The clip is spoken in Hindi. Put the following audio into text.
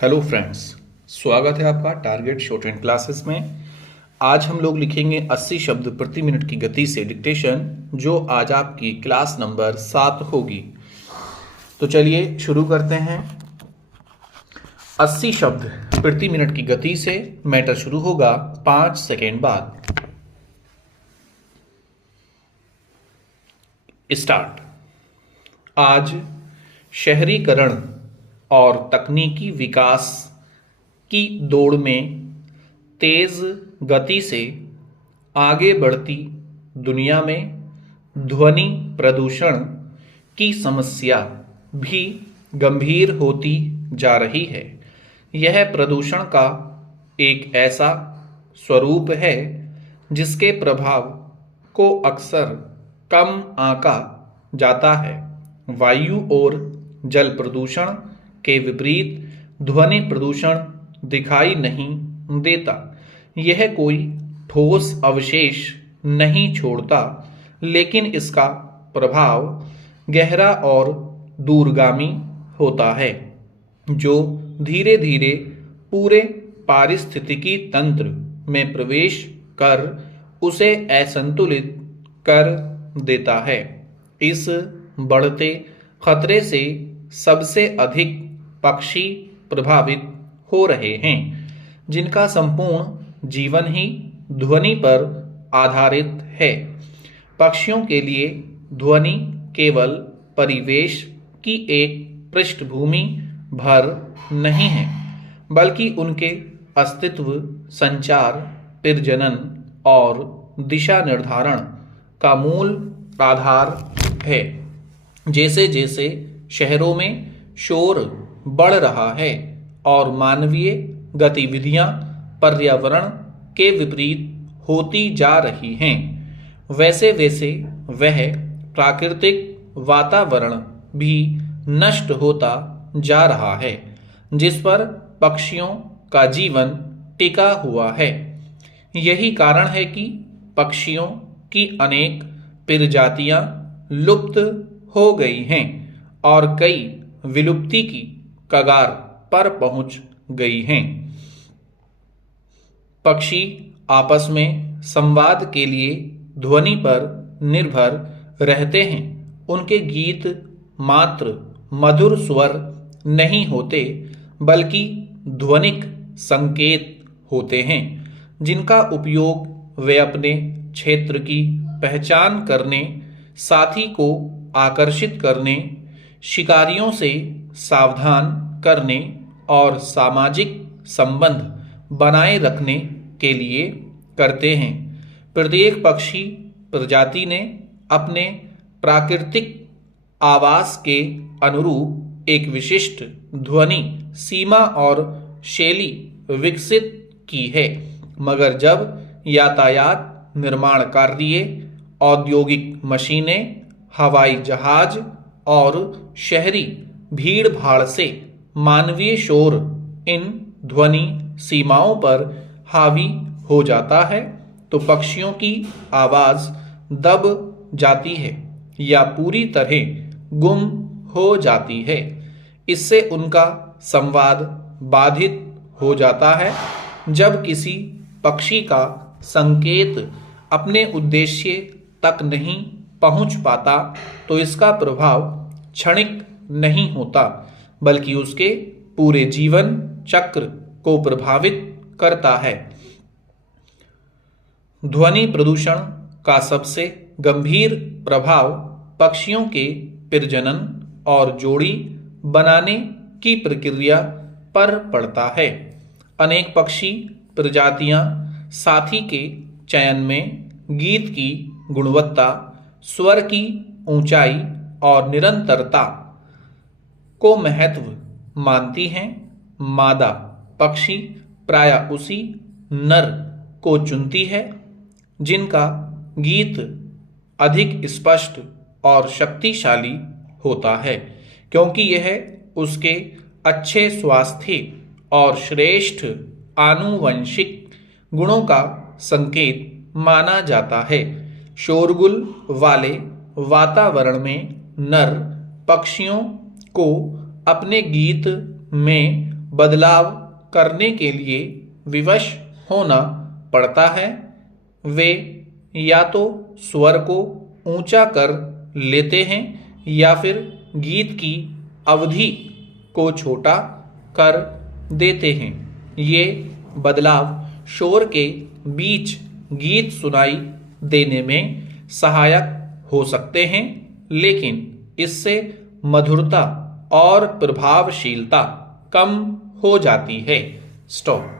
हेलो फ्रेंड्स, स्वागत है आपका टारगेट शॉर्ट एंड क्लासेस में। आज हम लोग लिखेंगे 80 शब्द प्रति मिनट की गति से डिक्टेशन, जो आज आपकी क्लास नंबर 7 होगी। तो चलिए शुरू करते हैं। 80 शब्द प्रति मिनट की गति से मैटर शुरू होगा 5 सेकेंड बाद। स्टार्ट। आज शहरीकरण और तकनीकी विकास की दौड़ में तेज गति से आगे बढ़ती दुनिया में ध्वनि प्रदूषण की समस्या भी गंभीर होती जा रही है। यह प्रदूषण का एक ऐसा स्वरूप है जिसके प्रभाव को अक्सर कम आंका जाता है। वायु और जल प्रदूषण के विपरीत ध्वनि प्रदूषण दिखाई नहीं देता। यह कोई ठोस अवशेष नहीं छोड़ता, लेकिन इसका प्रभाव गहरा और दूरगामी होता है, जो धीरे धीरे पूरे पारिस्थितिकी तंत्र में प्रवेश कर उसे असंतुलित कर देता है। इस बढ़ते खतरे से सबसे अधिक पक्षी प्रभावित हो रहे हैं, जिनका संपूर्ण जीवन ही ध्वनि पर आधारित है। पक्षियों के लिए ध्वनि केवल परिवेश की एक पृष्ठभूमि भर नहीं है, बल्कि उनके अस्तित्व, संचार, प्रजनन और दिशा निर्धारण का मूल आधार है। जैसे जैसे शहरों में शोर बढ़ रहा है और मानवीय गतिविधियां पर्यावरण के विपरीत होती जा रही हैं, वैसे वैसे वह प्राकृतिक वातावरण भी नष्ट होता जा रहा है, जिस पर पक्षियों का जीवन टिका हुआ है। यही कारण है कि पक्षियों की अनेक प्रजातियां लुप्त हो गई हैं और कई विलुप्ति की कगार पर पहुंच गई हैं। पक्षी आपस में संवाद के लिए ध्वनि पर निर्भर रहते हैं। उनके गीत मात्र मधुर स्वर नहीं होते, बल्कि ध्वनिक संकेत होते हैं, जिनका उपयोग वे अपने क्षेत्र की पहचान करने, साथी को आकर्षित करने, शिकारियों से सावधान करने और सामाजिक संबंध बनाए रखने के लिए करते हैं। प्रत्येक पक्षी प्रजाति ने अपने प्राकृतिक आवास के अनुरूप एक विशिष्ट ध्वनि सीमा और शैली विकसित की है, मगर जब यातायात, निर्माण कार्य, औद्योगिक मशीनें, हवाई जहाज और शहरी भीड़ भाड़ से मानवीय शोर इन ध्वनि सीमाओं पर हावी हो जाता है, तो पक्षियों की आवाज दब जाती है या पूरी तरह गुम हो जाती है। इससे उनका संवाद बाधित हो जाता है। जब किसी पक्षी का संकेत अपने उद्देश्य तक नहीं पहुंच पाता, तो इसका प्रभाव क्षणिक नहीं होता, बल्कि उसके पूरे जीवन चक्र को प्रभावित करता है। ध्वनि प्रदूषण का सबसे गंभीर प्रभाव पक्षियों के प्रजनन और जोड़ी बनाने की प्रक्रिया पर पड़ता है। अनेक पक्षी प्रजातियां साथी के चयन में गीत की गुणवत्ता, स्वर की ऊंचाई और निरंतरता को महत्व मानती हैं। मादा पक्षी प्रायः उसी नर को चुनती है जिनका गीत अधिक स्पष्ट और शक्तिशाली होता है, क्योंकि यह उसके अच्छे स्वास्थ्य और श्रेष्ठ आनुवंशिक गुणों का संकेत माना जाता है। शोरगुल वाले वातावरण में नर पक्षियों को अपने गीत में बदलाव करने के लिए विवश होना पड़ता है। वे या तो स्वर को ऊंचा कर लेते हैं या फिर गीत की अवधि को छोटा कर देते हैं। ये बदलाव शोर के बीच गीत सुनाई देने में सहायक हो सकते हैं, लेकिन इससे मधुरता और प्रभावशीलता कम हो जाती है। स्टॉप।